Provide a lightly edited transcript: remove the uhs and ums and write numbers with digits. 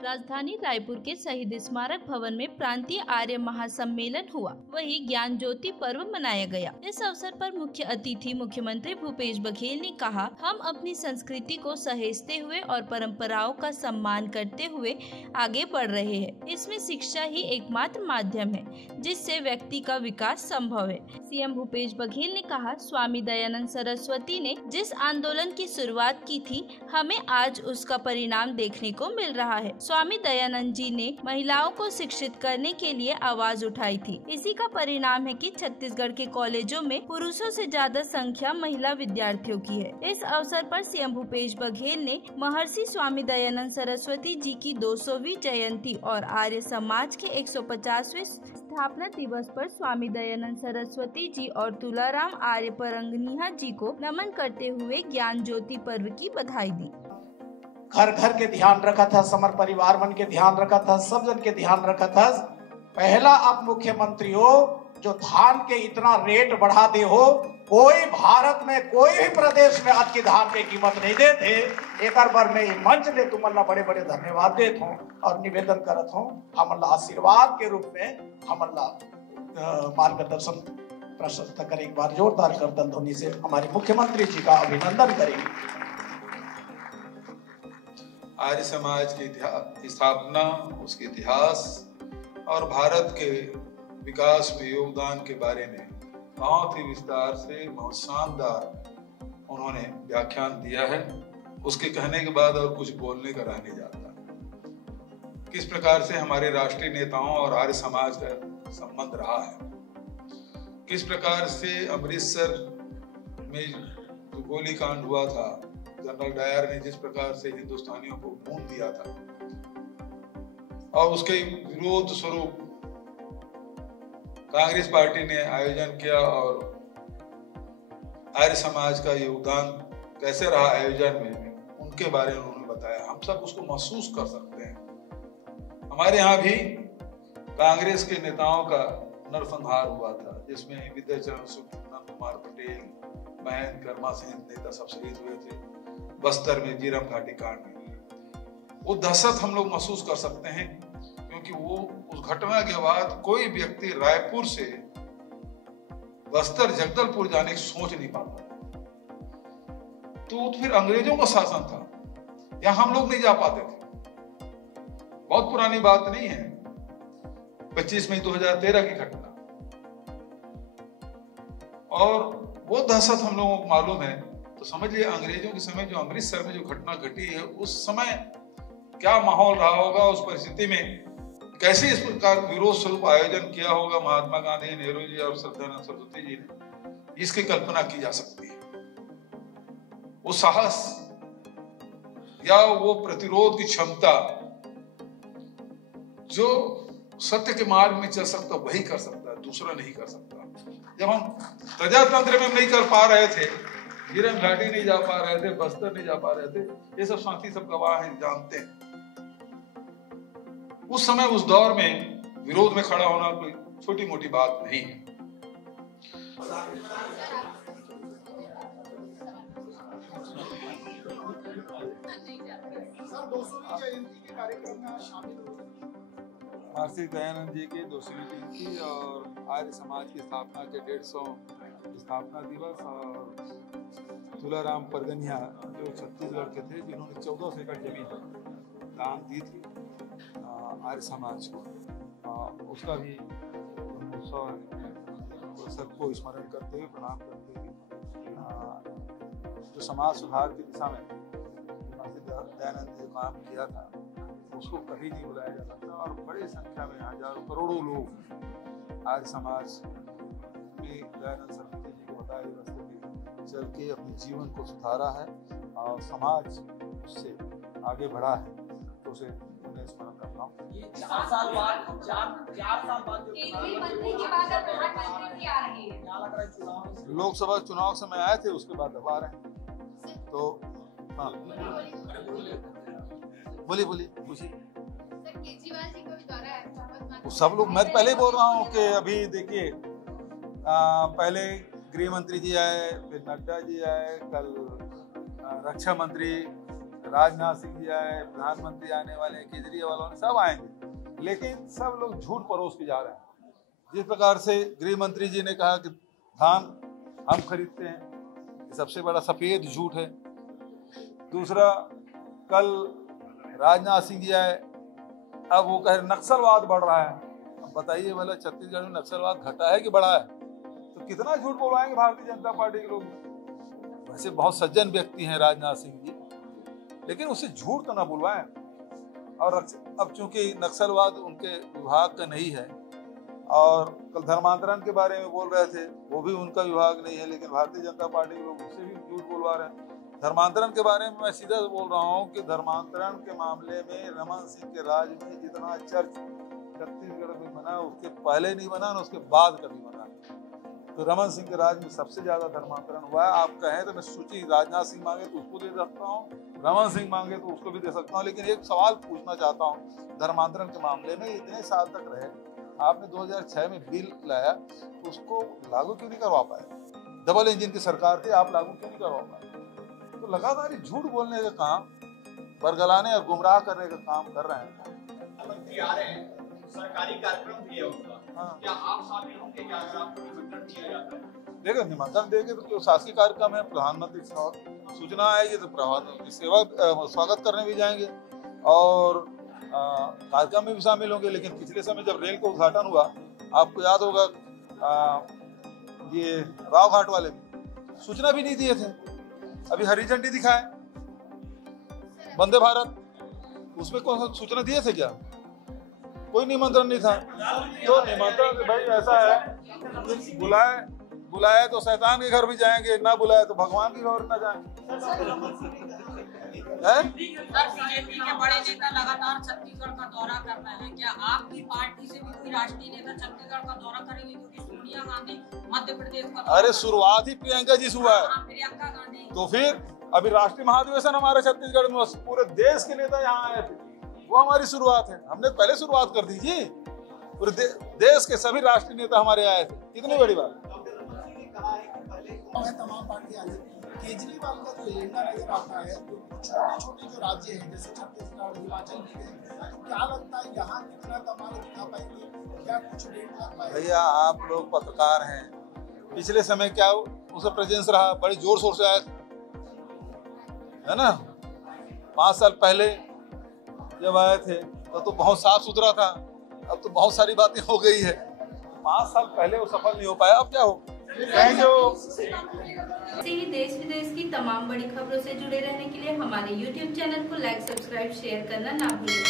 राजधानी रायपुर के शहीद स्मारक भवन में प्रांतीय आर्य महासम्मेलन हुआ। वहीं ज्ञान ज्योति पर्व मनाया गया। इस अवसर पर मुख्य अतिथि मुख्यमंत्री भूपेश बघेल ने कहा, हम अपनी संस्कृति को सहेजते हुए और परंपराओं का सम्मान करते हुए आगे बढ़ रहे हैं। इसमें शिक्षा ही एकमात्र माध्यम है जिससे व्यक्ति का विकास संभव है। सीएम भूपेश बघेल ने कहा, स्वामी दयानंद सरस्वती ने जिस आंदोलन की शुरुआत की थी, हमें आज उसका परिणाम देखने को मिल रहा है। स्वामी दयानंद जी ने महिलाओं को शिक्षित करने के लिए आवाज उठाई थी। इसी का परिणाम है कि छत्तीसगढ़ के कॉलेजों में पुरुषों से ज्यादा संख्या महिला विद्यार्थियों की है। इस अवसर पर सीएम भूपेश बघेल ने महर्षि स्वामी दयानंद सरस्वती जी की 200वीं जयंती और आर्य समाज के 150वें स्थापना दिवस पर स्वामी दयानंद सरस्वती जी और तुलाराम आर्य परंगनिया जी को नमन करते हुए ज्ञान ज्योति पर्व की बधाई दी। घर घर के ध्यान रखा था, समर परिवार मन के ध्यान रखा था, सब जन के ध्यान रखा था। पहला आप मुख्यमंत्री हो जो धान के इतना रेट बढ़ा दे हो। कोई भारत में कोई भी प्रदेश में आज की धान की कीमत नहीं दे थे। एक बार मैं मंच ले तुमल्ला बड़े बड़े धन्यवाद देता हूँ और निवेदन करत हूँ, हमल्ला आशीर्वाद के रूप में हमल्ला मार्गदर्शन प्रशस्त कर एक बार जोरदार करतन ध्वनि से हमारे मुख्यमंत्री जी का अभिनंदन करेंगे। आर्य समाज की स्थापना, उसके इतिहास और भारत के विकास में योगदान के बारे में बहुत ही विस्तार से, बहुत शानदार उन्होंने व्याख्यान दिया है। उसके कहने के बाद और कुछ बोलने का रह नहीं जाता। किस प्रकार से हमारे राष्ट्रीय नेताओं और आर्य समाज का संबंध रहा है, किस प्रकार से अमृतसर में जो गोलीकांड हुआ था, जनरल डायर ने जिस प्रकार से हिंदुस्तानियों को भून दिया था और उसके विरोध स्वरूप कांग्रेस पार्टी ने आयोजन किया और आर्य समाज का योगदान कैसे रहा आयोजन में, उनके बारे में उन्होंने बताया। हम सब उसको महसूस कर सकते हैं। हमारे यहाँ भी कांग्रेस के नेताओं का नरसंहार हुआ था, जिसमें विद्याचरण नंद कुमार पटेल, महेंद्र कर्मा सहित नेता सब शहीद हुए थे। बस्तर में जीरम घाटी कांड में वो दहशत हम लोग महसूस कर सकते हैं, क्योंकि वो उस घटना के बाद कोई व्यक्ति रायपुर से बस्तर जगदलपुर जाने की सोच नहीं पाता। तो फिर अंग्रेजों का शासन था, या हम लोग नहीं जा पाते थे। बहुत पुरानी बात नहीं है, 25 मई 2013 की घटना। और वो दहशत हम लोगों को मालूम है। तो समझिए अंग्रेजों के समय जो अमृतसर में जो घटना घटी है, उस समय क्या माहौल रहा होगा, उस परिस्थिति में कैसे इस प्रकार विरोध स्वरूप आयोजन किया होगा महात्मा गांधी, नेहरू जी और दयानंद सरस्वती जी ने, इसकी कल्पना की जा सकती है। वो साहस या वो प्रतिरोध की क्षमता जो सत्य के मार्ग में चल सकता वही कर सकता है, दूसरा नहीं कर सकता। जब हम प्रजातंत्र में नहीं कर पा रहे थे, जीरम घाटी नहीं जा पा रहे थे, बस्तर नहीं जा पा रहे थे, ये सब साथी सब गवाह हैं, जानते हैं। उस समय उस दौर में विरोध में खड़ा होना कोई छोटी मोटी बात नहीं है। महर्षि दयानंद जी के 200वीं जयंती और आर्य समाज की स्थापना के 150 स्थापना दिवस और तुलाराम परगनिया जो छत्तीसगढ़ के थे, जिन्होंने 1400 एकड़ जमीन दान दी थी आर्य समाज को, उसका भी सबको स्मरण करते हुए, प्रणाम करते हुए, जो समाज सुधार की दिशा में दयानंद जी ने काम किया था, उसको कभी नहीं भुलाया जा सकता। और बड़ी संख्या में हजारों करोड़ों लोग आर्य समाज में दयानंद सरस्वती जी के बताए रास्ते में चल के अपने जीवन को सुधारा है और समाज उससे आगे बढ़ा है, तो उसे उन्हें स्मरण करता हूँ। 4 साल बाद केंद्रीय मंत्री के बाद प्रधानमंत्री आ रहे हैं। लोकसभा चुनाव समय आए थे, उसके बाद अब आ रहे हैं। तो हाँ, बोलिए पूछिए। केजरीवाल जी का भी दौरा है। सब लोग, मैं पहले बोल रहा हूँ कि अभी देखिए, पहले गृह मंत्री जी आए, फिर नड्डा जी आए, कल रक्षा मंत्री राजनाथ सिंह जी आए, प्रधानमंत्री आने वाले, केजरीवाल वाले सब आएंगे, लेकिन सब लोग झूठ परोस के जा रहे हैं। जिस प्रकार से गृह मंत्री जी ने कहा कि धान हम खरीदते हैं, सबसे बड़ा सफेद झूठ है। दूसरा, कल राजनाथ सिंह जी आए, अब वो कह रहे नक्सलवाद बढ़ रहा है। अब बताइए भला छत्तीसगढ़ में नक्सलवाद घटा है कि बढ़ा है? तो कितना झूठ बोलवाएंगे भारतीय जनता पार्टी के लोग। वैसे बहुत सज्जन व्यक्ति हैं राजनाथ सिंह जी, लेकिन उससे झूठ तो ना बुलवाएं। और अब चूंकि नक्सलवाद उनके विभाग का नहीं है, और कल धर्मांतरण के बारे में बोल रहे थे, वो भी उनका विभाग नहीं है, लेकिन भारतीय जनता पार्टी के लोग उससे भी झूठ बोलवा रहे हैं। धर्मांतरण के बारे में मैं सीधा बोल रहा हूँ कि धर्मांतरण के मामले में रमन सिंह के राज में जितना चर्च छत्तीसगढ़ में बना, उसके पहले नहीं बना ना उसके बाद कभी बना। तो रमन सिंह के राज में सबसे ज्यादा धर्मांतरण हुआ है। आप कहें तो मैं सूची राजनाथ सिंह मांगे तो उसको दे सकता हूँ, रमन सिंह मांगे तो उसको भी दे सकता हूँ, लेकिन एक सवाल पूछना चाहता हूँ। धर्मांतरण के मामले में इतने साल तक रहे, आपने 2006 में बिल लाया, उसको लागू क्यों नहीं करवा पाए? डबल इंजन की सरकार थी, आप लागू क्यों नहीं करवा पाए? तो लगातार झूठ बोलने का काम, बरगलाने और गुमराह करने का काम कर रहे हैं। मंत्री आ रहे हैं, सरकारी कार्यक्रम भी है उसका, क्या आप शामिल होंगे क्या अगर आपको निमंत्रण दिया जाता है? देखो, निमंत्रण देके तो जो शासकीय कार्यक्रम है, प्रधानमंत्री सूचना आएगी तो प्रधानमंत्री सेवा स्वागत करने भी जाएंगे और कार्यक्रम में भी शामिल होंगे। लेकिन पिछले समय जब रेल का उद्घाटन हुआ, आपको याद होगा, ये राव घाट वाले सूचना भी नहीं दिए थे। अभी हरी झंडी दिखाए वंदे भारत, उसमें कौन सा सूचना दिए थे क्या? कोई निमंत्रण नहीं था। तो निमंत्रण भाई ऐसा है, बुलाए तो शैतान के घर भी जाएंगे, ना बुलाए तो भगवान की घर ना जाएंगे। बीजेपी के बड़े नेता लगातार छत्तीसगढ़ का दौरा कर रहे हैं, क्या आपकी पार्टी से भी कोई राष्ट्रीय नेता छत्तीसगढ़ का दौरा करेंगे? क्योंकि सोनिया गांधी मध्य प्रदेश का, अरे शुरुआत ही प्रियंका जी से हुआ है, प्रियंका गांधी, तो फिर अभी राष्ट्रीय महाधिवेशन हमारे छत्तीसगढ़ में, पूरे देश के नेता यहाँ आए थे, वो हमारी शुरुआत है। हमने पहले शुरुआत कर दी जी, पूरे देश के सभी राष्ट्रीय नेता हमारे आए थे, कितनी बड़ी बात। तमाम पार्टियां, केजरीवाल का जो एजेंडा नजर आता है, छोटे छोटे जो राज्य हैं जैसे छत्तीसगढ़, हिमाचल प्रदेश, क्या लगता है यहाँ कितना कमाल दिखा पाएंगे? क्या कुछ रेट लग पाएगा? भैया आप लोग पत्रकार हैं, पिछले समय क्या उसका प्रेजेंस रहा, बड़े जोर शोर से आए थे, है ना? 5 साल पहले जब आए थे तो बहुत साफ सुथरा था, अब तो बहुत सारी बातें हो गई है। 5 साल पहले वो सफल नहीं हो पाया, अब क्या हो? ऐसे ही देश विदेश की तमाम बड़ी खबरों से जुड़े रहने के लिए हमारे YouTube चैनल को लाइक, सब्सक्राइब, शेयर करना ना भूलें।